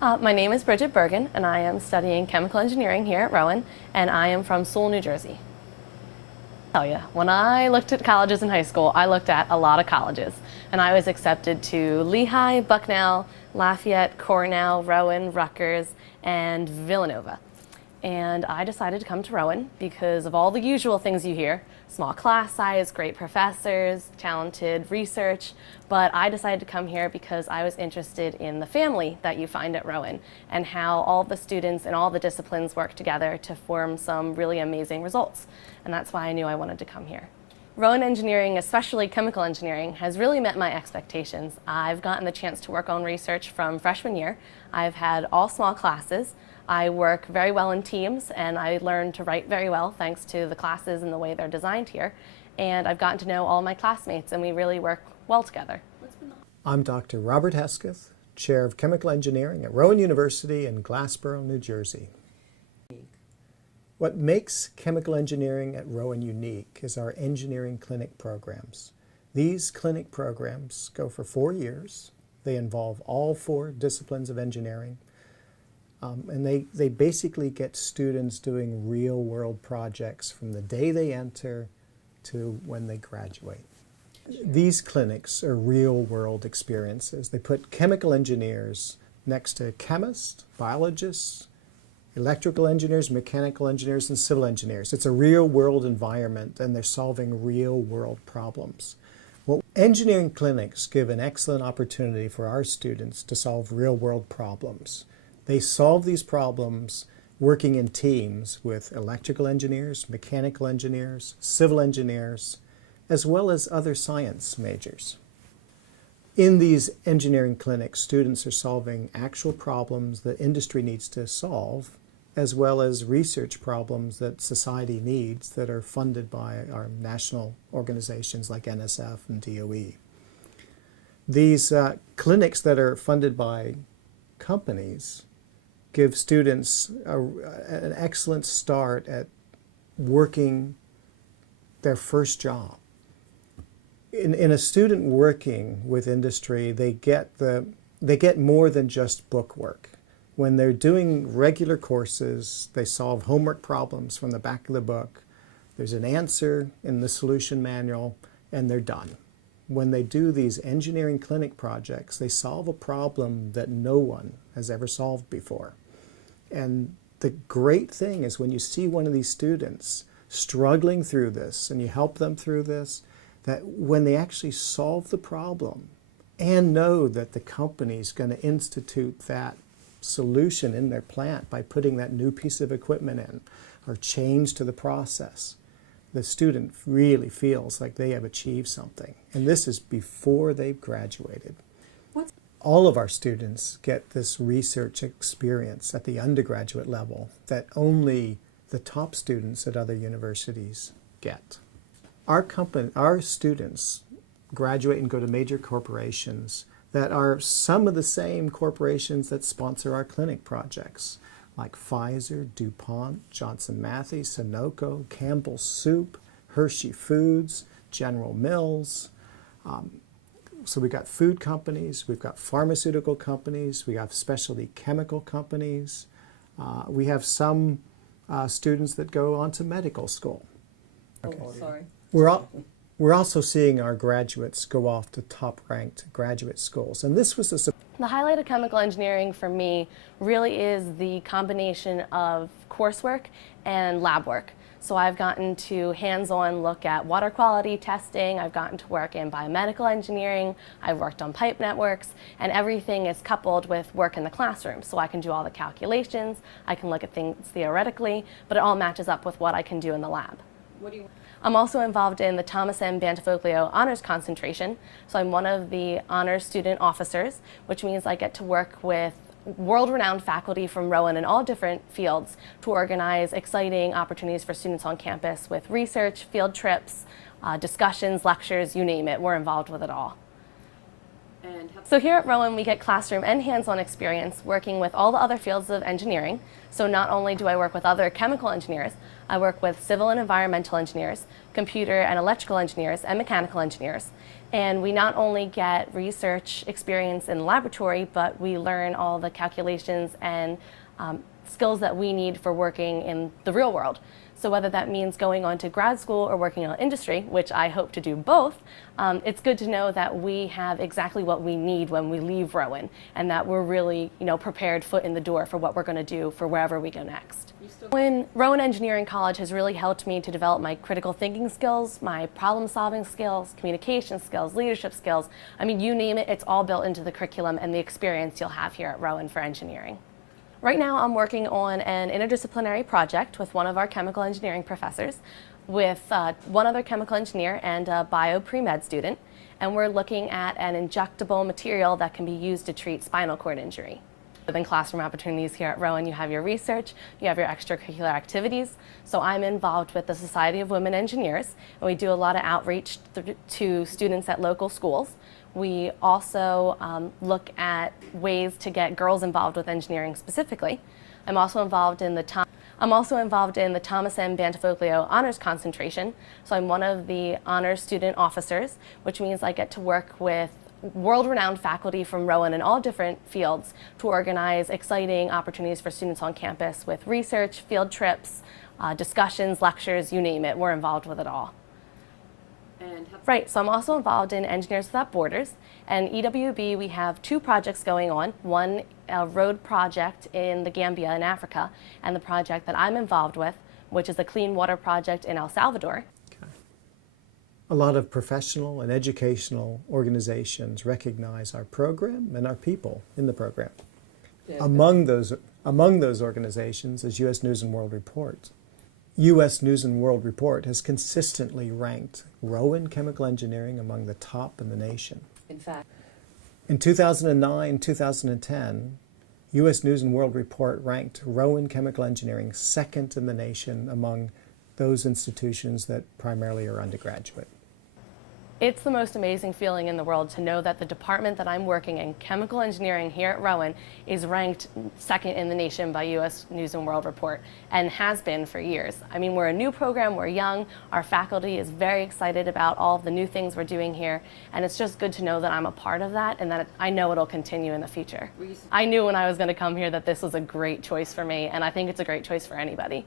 My name is Bridget Bergen, and I am studying chemical engineering here at Rowan, and I am from Sewell, New Jersey. I'll tell you, when I looked at colleges in high school, I looked at a lot of colleges, and I was accepted to Lehigh, Bucknell, Lafayette, Cornell, Rowan, Rutgers, and Villanova. And I decided to come to Rowan because of all the usual things you hear: small class size, great professors, talented research. But I decided to come here because I was interested in the family that you find at Rowan and how all the students and all the disciplines work together to form some really amazing results. And that's why I knew I wanted to come here. Rowan engineering, especially chemical engineering, has really met my expectations. I've gotten the chance to work on research from freshman year. I've had all small classes. I work very well in teams, and I learn to write very well thanks to the classes and the way they're designed here. And I've gotten to know all my classmates, and we really work well together. I'm Dr. Robert Hesketh, Chair of Chemical Engineering at Rowan University in Glassboro, New Jersey. What makes chemical engineering at Rowan unique is our engineering clinic programs. These clinic programs go for 4 years. They involve all 4 disciplines of engineering. And they basically get students doing real-world projects from the day they enter to when they graduate. These clinics are real-world experiences. They put chemical engineers next to chemists, biologists, electrical engineers, mechanical engineers, and civil engineers. It's a real-world environment, and they're solving real-world problems. Well, engineering clinics give an excellent opportunity for our students to solve real-world problems. They solve these problems working in teams with electrical engineers, mechanical engineers, civil engineers, as well as other science majors. In these engineering clinics, students are solving actual problems that industry needs to solve, as well as research problems that society needs that are funded by our national organizations like NSF and DOE. These clinics that are funded by companies give students an excellent start at working their first job. In a student working with industry, they get more than just book work. When they're doing regular courses, they solve homework problems from the back of the book. There's an answer in the solution manual, and they're done. When they do these engineering clinic projects, they solve a problem that no one has ever solved before. And the great thing is when you see one of these students struggling through this and you help them through this, that when they actually solve the problem and know that the company's going to institute that solution in their plant by putting that new piece of equipment in or change to the process, the student really feels like they have achieved something. And this is before they've graduated. All of our students get this research experience at the undergraduate level that only the top students at other universities get. Our students graduate and go to major corporations that are some of the same corporations that sponsor our clinic projects, like Pfizer, DuPont, Johnson Matthey, Sunoco, Campbell Soup, Hershey Foods, General Mills. So we've got food companies, we've got pharmaceutical companies, we have specialty chemical companies. We have some students that go on to medical school. Okay. Oh, sorry. We're also seeing our graduates go off to top-ranked graduate schools. And this was The highlight of chemical engineering for me really is the combination of coursework and lab work. So I've gotten to hands-on look at water quality testing, I've gotten to work in biomedical engineering, I've worked on pipe networks, and everything is coupled with work in the classroom. So I can do all the calculations, I can look at things theoretically, but it all matches up with what I can do in the lab. I'm also involved in the Thomas M. Bantafoglio Honors Concentration. So I'm one of the honors student officers, which means I get to work with world-renowned faculty from Rowan in all different fields to organize exciting opportunities for students on campus with research, field trips, discussions, lectures, you name it. We're involved with it all. So here at Rowan, we get classroom and hands-on experience working with all the other fields of engineering. So not only do I work with other chemical engineers, I work with civil and environmental engineers, computer and electrical engineers, and mechanical engineers. And we not only get research experience in the laboratory, but we learn all the calculations and skills that we need for working in the real world. So whether that means going on to grad school or working in industry, which I hope to do both, it's good to know that we have exactly what we need when we leave Rowan, and that we're really, prepared foot in the door for what we're going to do for wherever we go next. Rowan Engineering College has really helped me to develop my critical thinking skills, my problem-solving skills, communication skills, leadership skills. I mean, you name it, it's all built into the curriculum and the experience you'll have here at Rowan for engineering. Right now I'm working on an interdisciplinary project with one of our chemical engineering professors, with one other chemical engineer and a bio pre-med student, and we're looking at an injectable material that can be used to treat spinal cord injury. Within classroom opportunities here at Rowan, you have your research, you have your extracurricular activities. So I'm involved with the Society of Women Engineers, and we do a lot of outreach to students at local schools. We also look at ways to get girls involved with engineering specifically. I'm also involved in the Thomas M. Bantafoglio Honors Concentration. So I'm one of the honors student officers, which means I get to work with world-renowned faculty from Rowan in all different fields to organize exciting opportunities for students on campus with research, field trips, discussions, lectures, you name it. We're involved with it all. Right, so I'm also involved in Engineers Without Borders, and EWB, we have two projects going on. One, a road project in the Gambia in Africa, and the project that I'm involved with, which is a clean water project in El Salvador. Okay. A lot of professional and educational organizations recognize our program and our people in the program. Yeah. Among those organizations is U.S. News & World Report. U.S. News & World Report has consistently ranked Rowan Chemical Engineering among the top in the nation. In fact, in 2009-2010, U.S. News & World Report ranked Rowan Chemical Engineering second in the nation among those institutions that primarily are undergraduate. It's the most amazing feeling in the world to know that the department that I'm working in, chemical engineering here at Rowan, is ranked second in the nation by U.S. News & World Report, and has been for years. I mean, we're a new program, we're young, our faculty is very excited about all of the new things we're doing here, and it's just good to know that I'm a part of that and that I know it'll continue in the future. I knew when I was going to come here that this was a great choice for me, and I think it's a great choice for anybody.